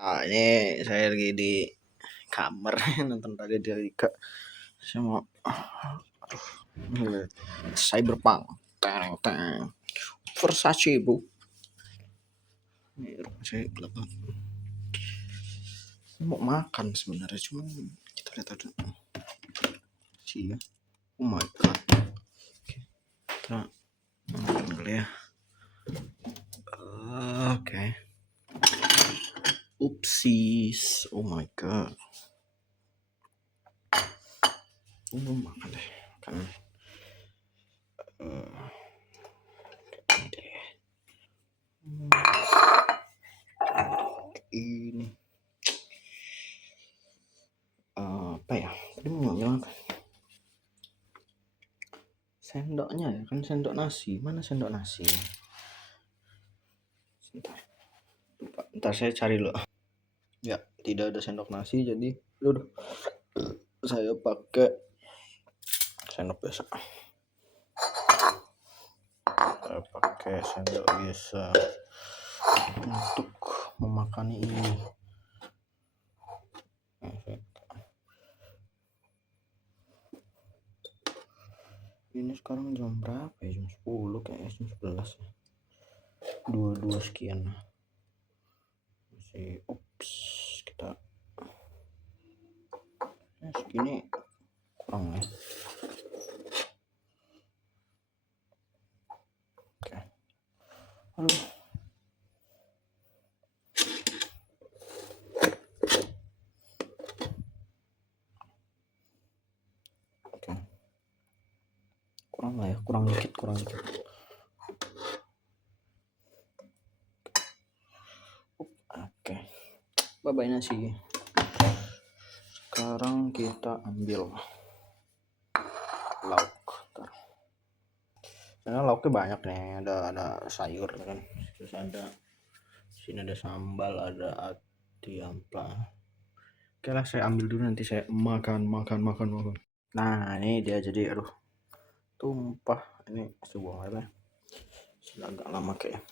Ini saya lagi di kamar nonton Raditya Dika. Saya mau ngeliat Cyberpunk. Teng teng. Versace, Bro. Ini rumah saya gelap banget. Saya mau makan sebenarnya, cuma kita lihat ada sih ya. Oh my god. Oke. Kita makan dulu ya. Oke. Oopsies. Oh my god. Makan deh. Makan. Ini deh. Ini apa ya? Tadi mau bilang apa? Sendoknya ya, kan sendok nasi. Mana sendok nasi? Ntar saya cari loh. Ya, tidak ada sendok nasi, jadi saya pakai sendok biasa. Saya pakai sendok biasa untuk memakan ini. Ini sekarang jam berapa ya? Jam 10 kayaknya, jam 11 ya. 22 sekian. Masih kita segini kurang ya. Oke. Aduh. Oke. Kurang lah ya, kurang dikit. Oke. Bye-bye nasi. Sekarang kita ambil lauk. Karena lauknya banyak nih, ada sayur kan. Terus ada sini ada sambal, ada ati ampla. Oke lah, saya ambil dulu, nanti saya makan. Nah, ini dia jadi, aduh, tumpah. Ini sebuah apa? Sudah agak lama kayak.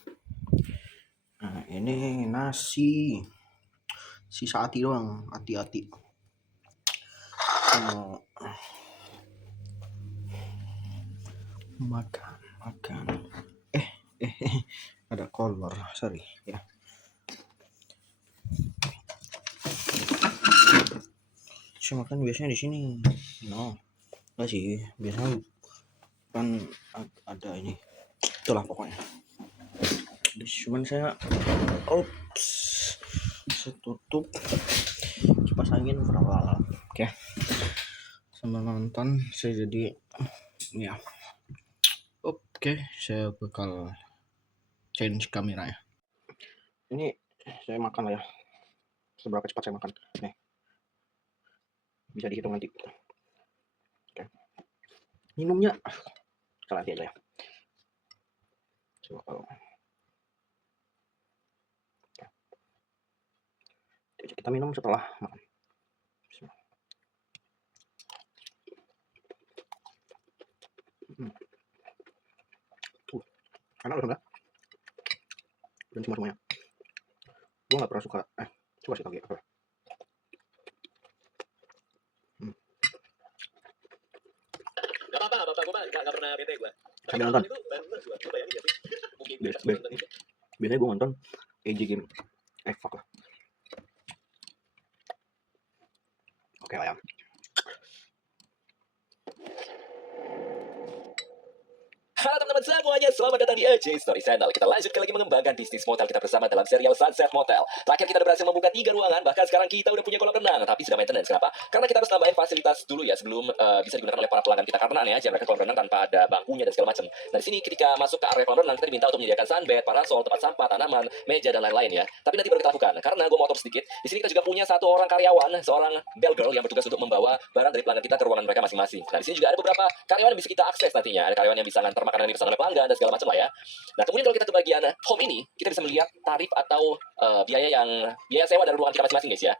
Nah, ini nasi. Sisa ati doang, ati. Makan. Ada kolor, sorry ya. Saya makan biasanya di sini. No, enggak sih, biasanya kan ada ini. Itulah pokoknya. Cuman saya tutup kipas angin berapa. Oke. Sama nonton saya jadi ya. Oke, saya bakal change kamera ya. Ini saya makan lah ya. Seberapa cepat saya makan. Nih. Bisa dihitung nanti. Oke. Minumnya salah aja ya. Coba kalau kita minum setelah makan. Enak loh sebenernya. Dan semuanya. Gue gak pernah suka. Coba sih kali apa. Gak apa-apa, gue gak pernah bete gue. Sambil nonton. Biasanya gue nonton AG game. Fuck lah. Oke lah ya. Halo teman-teman semuanya, selamat datang di AJ Story Channel. Kita lanjutkan lagi mengembangkan bisnis motel kita bersama dalam serial Sunset Motel. Terakhir kita udah berhasil membuka 3 ruangan, bahkan sekarang kita udah punya kolam renang, tapi sedang maintenance. Kenapa? Karena kita harus tambahin fasilitas dulu ya sebelum bisa digunakan oleh para pelanggan kita. Karena aneh aja mereka kolam renang tanpa ada bangkunya dan segala macam. Nah di sini ketika masuk ke area kolam renang kita diminta untuk menyediakan sunbed, parasol, tempat sampah, tanaman, meja dan lain-lain ya. Tapi nanti baru kita lakukan. Karena gue mau otor sedikit. Di sini kita juga punya satu orang karyawan, seorang bell girl yang bertugas untuk membawa barang dari pelanggan kita ke ruangan mereka masing-masing. Nah di sini juga ada beberapa karyawan yang bisa kita akses nantinya. Ada karyawan yang bisa ngantar makanan yang dipesan oleh pelanggan dan segala macam lah ya. Nah kemudian kalau kita ke bagian home ini, kita bisa melihat tarif atau biaya sewa dari ruangan kita masing-masing guys ya.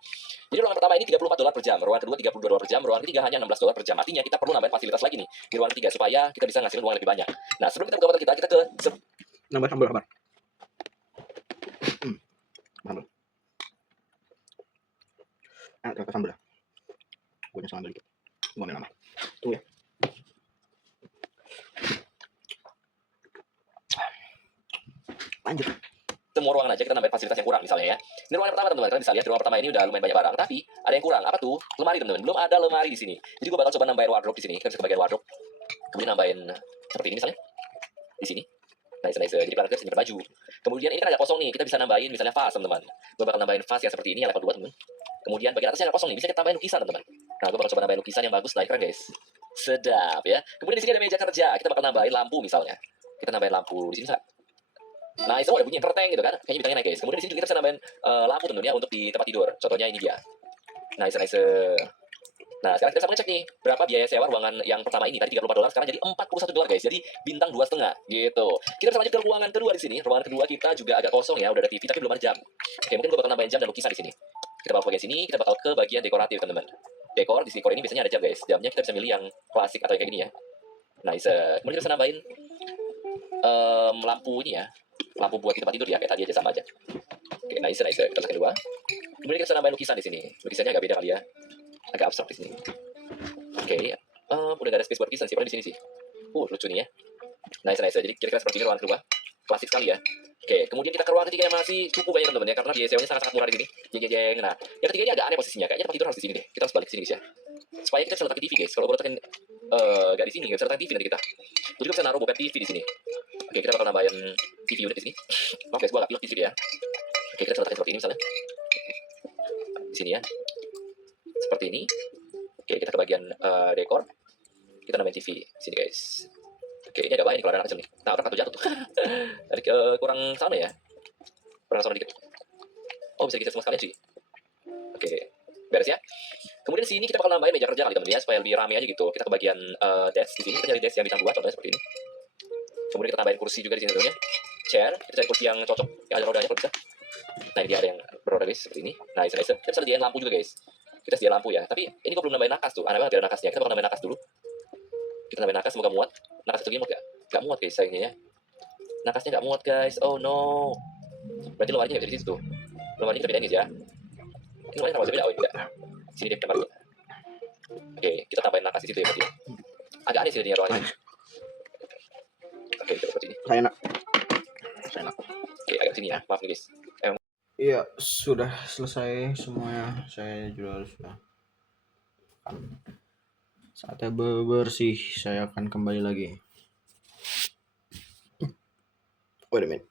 Jadi ruangan pertama ini $34 per jam, ruangan kedua $32 per jam, ruangan ketiga hanya $16 per jam. Artinya kita perlu nambahin fasilitas lagi nih di ruangan ketiga supaya kita bisa ngasilin uang lebih banyak. Nah sebelum kita buka motor kita ke nambah sambal. Ternyata sambal. Gue nyesel ambil dikit. Gue ambil nama. Tunggu ya. Lanjut. Semua ruangan aja kita nambahin fasilitas yang kurang misalnya ya. Ini ruangan pertama teman-teman, kalian bisa lihat di ruangan pertama ini udah lumayan banyak barang, tapi ada yang kurang. Apa tuh? Lemari teman-teman. Belum ada lemari di sini. Jadi gue bakal coba nambahin wardrobe di sini. Kita bisa ke bagian wardrobe. Kemudian nambahin seperti ini misalnya. Di sini. Nice. Jadi barang kita simpan baju. Kemudian ini kan agak kosong nih. Kita bisa nambahin misalnya vas teman-teman. Gue bakal nambahin vas yang seperti ini yang level 2 teman. Kemudian bagian atasnya agak kosong nih. Bisa kita tambahin lukisan teman-teman. Nah, gue bakal coba nambahin lukisan yang bagus, keren guys. Sedap ya. Kemudian di sini ada meja kerja. Kita bakal nambahin lampu misalnya. Kita nambahin lampu di sini bisa. Nah, itu ada bunyi kerteng gitu kan. Kayaknya bintangnya naik guys. Kemudian di sini juga kita bisa nambahin lampu tentunya untuk di tempat tidur. Contohnya ini dia. Nice. Nah, sekarang kita bisa ngecek nih berapa biaya sewa ruangan yang pertama ini. Tadi $34, sekarang jadi $41 guys. Jadi bintang 2,5 gitu. Kita bisa lanjut ke ruangan kedua di sini. Ruangan kedua kita juga agak kosong ya, udah ada TV tapi belum ada jam. Oke, mungkin gue bakal nambahin jam dan lukisan di sini. Kita bakal ke bagian sini, kita bakal ke bagian dekoratif teman-teman. Dekor di dekor ini biasanya ada jam guys. Jamnya kita bisa milih yang klasik atau yang kayak gini ya. Nice. Kemudian kita bisa nambahin lampu ini ya. Lampu buat di tempat tidur ya, kayak tadi aja sama aja. Oke, nice. Kita ke kedua. Kemudian kita bisa nambahin lukisan di sini. Lukisannya agak beda kali ya. Agak abstrak di sini. Oke, udah gak ada space buat lukisan sih, paling di sini sih. Lucu nih ya. Nice. Jadi kira-kira seperti ini ruangan kedua. Klasik sekali ya. Oke, kemudian kita ke ruangan ketiga yang masih cukup kayaknya teman-teman ya, karena biaya sewanya sangat murah di sini. Jeng. Nah, yang ketiga ini agak aneh posisinya, kayaknya tempat tidur harus di sini deh. Kita harus balik ke sini guys ya. Supaya kita bisa letakkan TV guys. Kalau gue letakin gak di sini, gak bisa letakkan TV nanti kita. Gue juga bisa naruh bokep TV di sini. Oke, kita bakal nambahin TV unit di sini. Oke guys, gue agak pilih di sini ya. Oke, kita bisa letakkan seperti ini misalnya. Di sini ya. Seperti ini. Oke, kita ke bagian dekor. Kita nambahin TV di sini guys. Oke, ini agak bahaya nih kalau ada anak kecil nih. Nah, orang jatuh tuh. Jadi kurang sama ya. Kurang sama dikit. Bisa kita semua sekalian sih. Oke, beres ya. Kemudian di sini kita bakal nambahin meja kerja kali teman-teman ya, supaya lebih rame aja gitu. Kita ke bagian desk di sini, kita cari desk yang bintang 2 contohnya seperti ini. Kemudian kita tambahin kursi juga di sini tentunya. Chair, kita cari kursi yang cocok, yang ada rodanya kalau bisa. Nah, ini dia ada yang beroda guys seperti ini. Nice. Kita bisa sediain lampu juga guys. Kita sediain lampu ya. Tapi ini gue belum nambahin nakas tuh. Aneh banget ada nakasnya. Kita bakal nambahin nakas dulu. Kita nambahin nakas, semoga muat. Nakas itu muat gak? Gak muat guys sayangnya ya. Nakasnya gak muat guys. Oh no. Berarti lemarinya gak bisa di situ tuh. Lemarinya kita bedain guys ya. Ini lemarinya kenapa bisa beda? Oh ini enggak. Sini deh lemarinya. Oke, kita tambahin nakas di situ ya berarti. Agak aneh sih jadinya ruangannya. Oke, kita seperti ini. Saya enak. Oke, agak sini ya. Maaf nih guys. Iya, sudah selesai semuanya. Saya juga sudah. Saatnya bebersih. Saya akan kembali lagi. Wait a minute.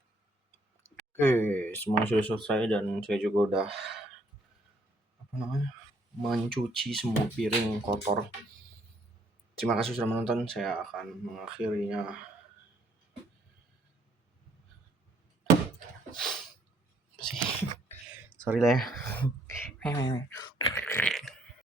Oke, semua sudah selesai dan saya juga udah mencuci semua piring kotor. Terima kasih sudah menonton. Saya akan mengakhirinya. Sorry lah ya.